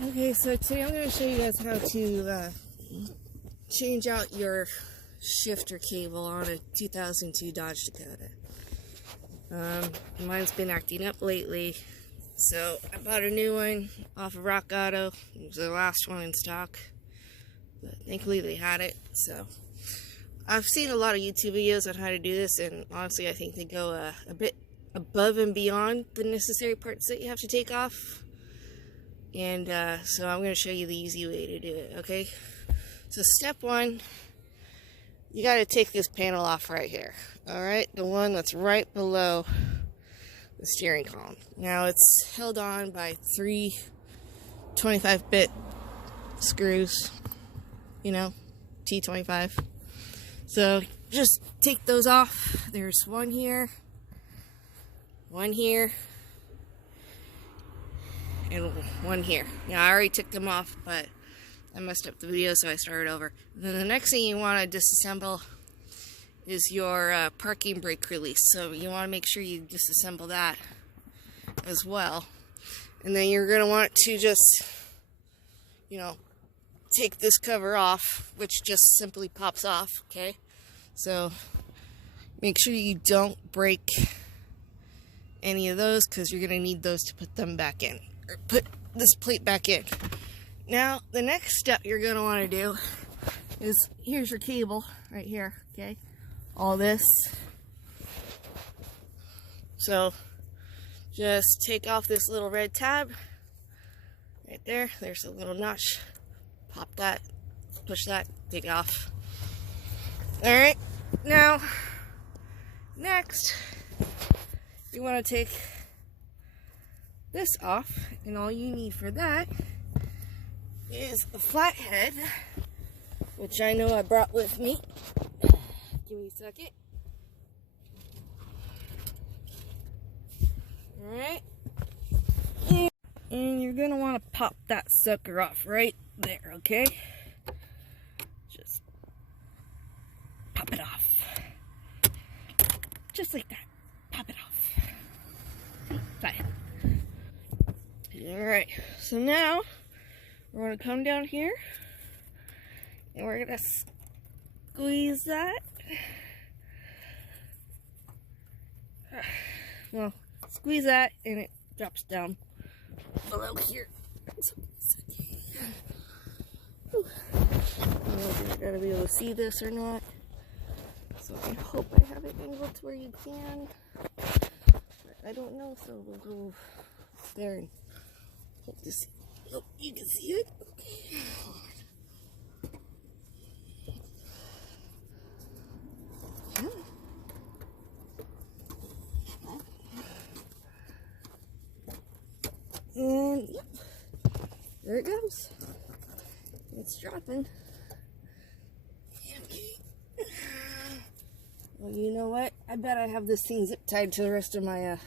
Okay, so today I'm going to show you guys how to change out your shifter cable on a 2002 Dodge Dakota. Mine's been acting up lately, so I bought a new one off of Rock Auto. It was the last one in stock, but thankfully they had it. So I've seen a lot of YouTube videos on how to do this, and honestly I think they go a bit above and beyond the necessary parts that you have to take off. And so I'm going to show you the easy way to do it, okay? So step one, you got to take this panel off right here, alright? The one that's right below the steering column. Now it's held on by 3 25-bit screws, you know, T25. So just take those off. There's one here, and one here. Now I already took them off, but I messed up the video, so I started over. Then the next thing you want to disassemble is your parking brake release. So you want to make sure you disassemble that as well. And then you're going to want to just, you know, take this cover off, which just simply pops off, okay? So make sure you don't break any of those, because you're going to need those to put them back in, or put this plate back in. Now the next step you're going to want to do is, here's your cable right here, okay, all this. So just take off this little red tab right there. There's a little notch, pop that, push that, take it off. Alright, now next you want to take this off, and all you need for that is a flathead, which I know I brought with me. Give me a second. Alright, and you're going to want to pop that sucker off right there, okay? Just pop it off. Just like that. Pop it off. Fine. Alright, so now we're going to come down here and we're going to squeeze that. Well, squeeze that and it drops down below here. So, I don't know if you're going to be able to see this or not. So I hope I have it angled to where you can. I don't know, so we'll go there and hope to see. Oh, you can see it. Okay. And yep, there it goes. It's dropping. Well, you know what? I bet I have this thing zip tied to the rest of my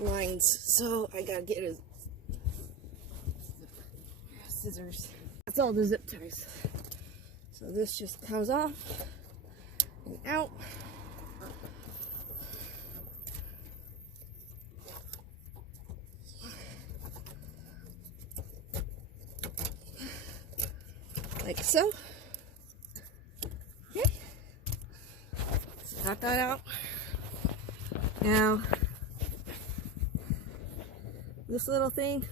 lines, so I gotta get a scissors. That's all the zip ties. So this just comes off and out. Like so. Okay. So got that out. Now, this little thing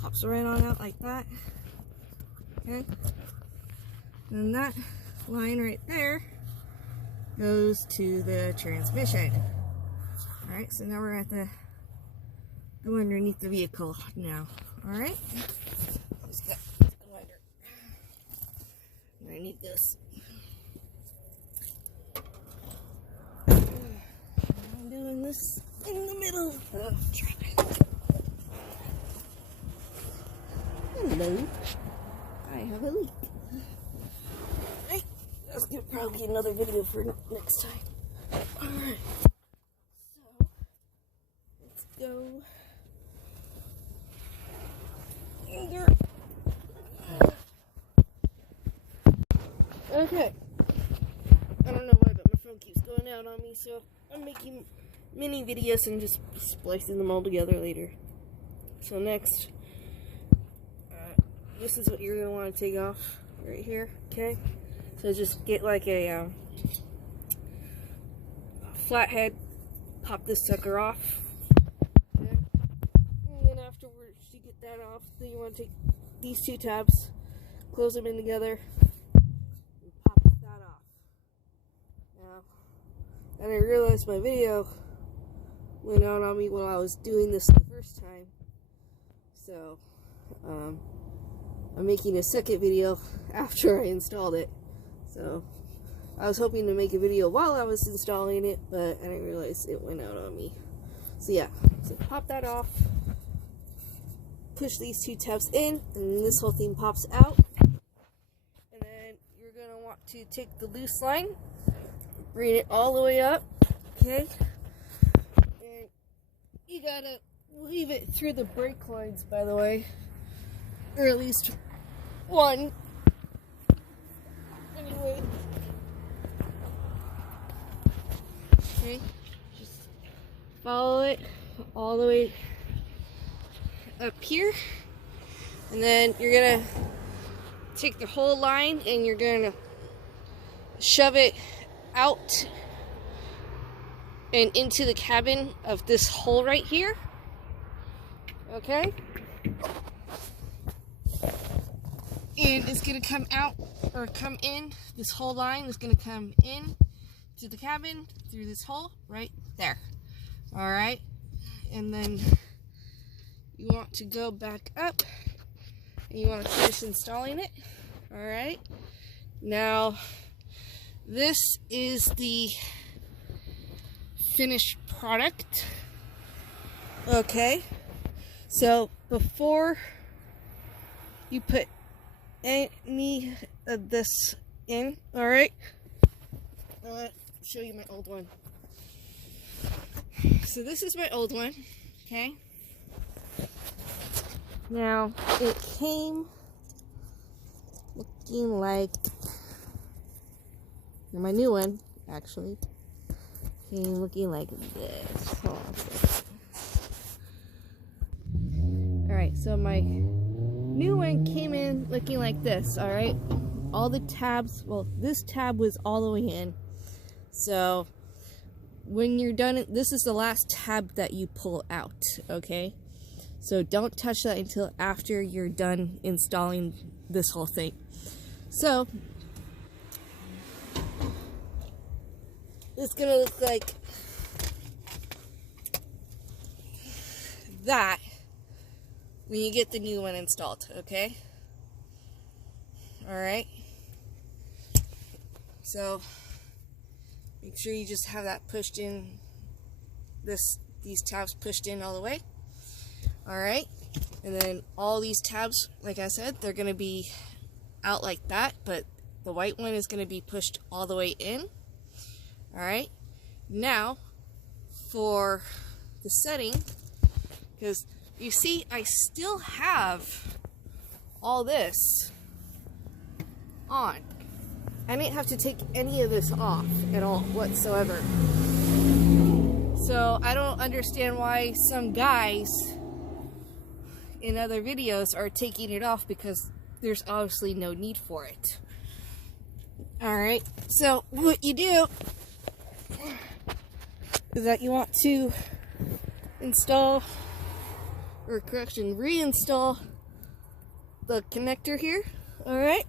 pops right on out like that. Okay. And that line right there goes to the transmission. Alright, so now we're at the go underneath the vehicle now. Alright. Just got I need this. I'm doing this in the middle of traffic. Hello. I have a leak. Hey, that's gonna probably be another video for next time. Alright. So, let's go. Okay. I don't know why, but my phone keeps going out on me, so I'm making mini videos and just splicing them all together later. So next, this is what you're going to want to take off right here, okay? So just get like a flathead, pop this sucker off, okay? And then afterwards you get that off, then you want to take these two tabs, close them in together, and pop that off. Now, and I realized my video went out on me while I was doing this the first time, so I'm making a second video after I installed it. So I was hoping to make a video while I was installing it, but I didn't realize it went out on me. So yeah, so pop that off, push these two tabs in, and this whole thing pops out. And then you're going to want to take the loose line, bring it all the way up, okay? And you gotta leave it through the brake lines, by the way, or at least one. Anyway, okay, just follow it all the way up here, and then you're gonna take the whole line and you're gonna shove it out and into the cabin of this hole right here, okay? And it's gonna come out, or come in, this whole line is gonna come in to the cabin through this hole right there. Alright, and then you want to go back up and you want to finish installing it. Alright, now this is the finished product. Okay, so before you put any of this in, alright, I want to show you my old one. So this is my old one, okay? Now, it came looking like, or my new one, actually, came looking like this. Hold on a second. Alright, so my new one came in looking like this, alright? All the tabs, well, this tab was all the way in. So, when you're done, this is the last tab that you pull out, okay? So don't touch that until after you're done installing this whole thing. So, it's gonna look like that when you get the new one installed, okay? Alright? So, make sure you just have that pushed in, these tabs pushed in all the way. Alright? And then all these tabs, like I said, they're going to be out like that, but the white one is going to be pushed all the way in. Alright? Now, for the setting, because you see, I still have all this on. I didn't have to take any of this off at all whatsoever. So I don't understand why some guys in other videos are taking it off, because there's obviously no need for it. Alright, so what you do is that you want to install, or correction, reinstall the connector here, alright?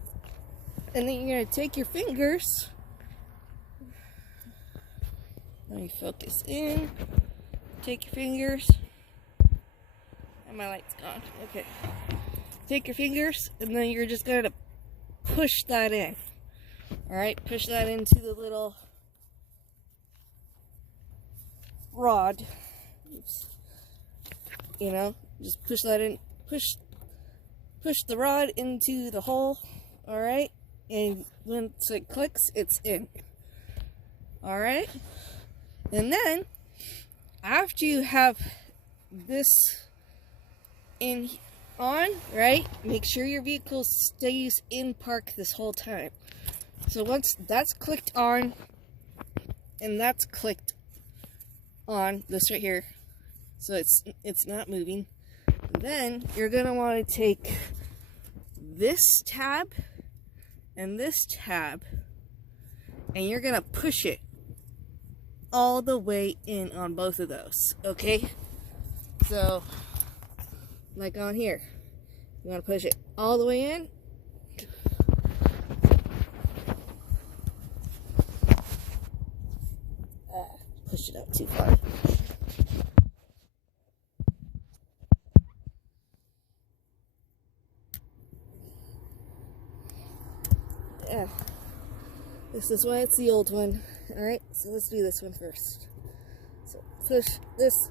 And then you're going to take your fingers, let me focus in, take your fingers, and my light's gone, okay. Take your fingers, and then you're just going to push that in, alright? Push that into the little rod, oops. You know, just push that in, push the rod into the hole, alright? And once it clicks, it's in. Alright? And then, after you have this on, right, make sure your vehicle stays in park this whole time. So once that's clicked on, and that's clicked on, this right here, so it's not moving, then you're going to want to take this tab and this tab, and you're gonna push it all the way in on both of those, okay? So, like on here, you wanna push it all the way in. Pushed it up too far. Yeah. This is why it's the old one. Alright, so let's do this one first. So push this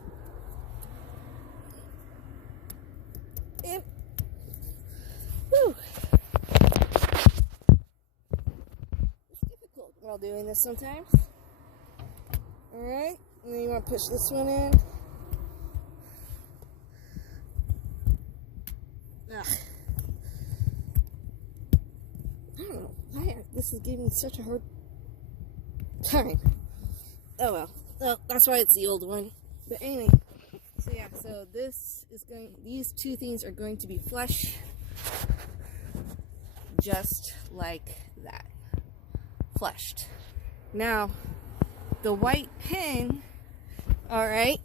in. Woo! It's difficult while doing this sometimes. Alright, and then you want to push this one in. Ugh. I don't know why this is giving me such a hard time. Oh well. Well, that's why it's the old one. But anyway, so yeah, so these two things are going to be flush, just like that. Flushed. Now, the white pin, alright,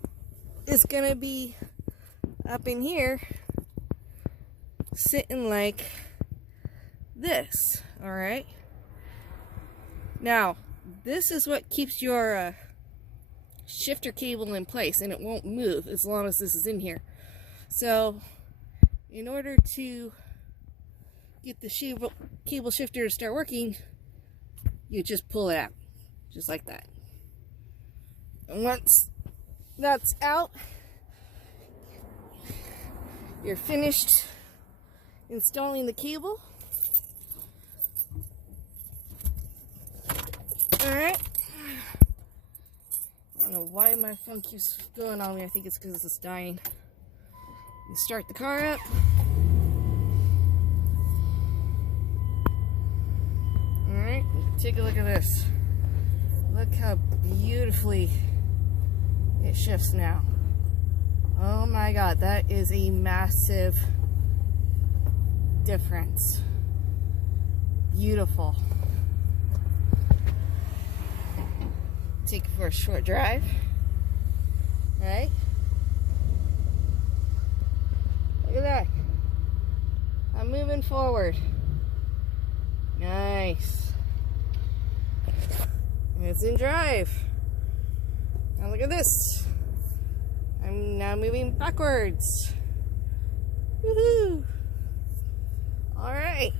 is gonna be up in here, sitting like this, alright? Now, this is what keeps your shifter cable in place, and it won't move as long as this is in here. So, in order to get the cable shifter to start working, you just pull it out, just like that. And once that's out, you're finished installing the cable. Alright. I don't know why my phone keeps going on me. I think it's because it's dying. You start the car up. Alright, take a look at this. Look how beautifully it shifts now. Oh my god, that is a massive difference. Beautiful. Take it for a short drive. Alright? Look at that. I'm moving forward. Nice. It's in drive. Now look at this. I'm now moving backwards. Woohoo! Alright.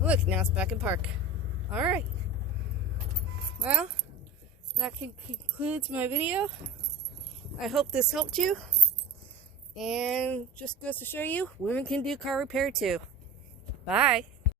Look, now it's back in park. Alright. Well, that concludes my video. I hope this helped you. And just goes to show you, women can do car repair too. Bye.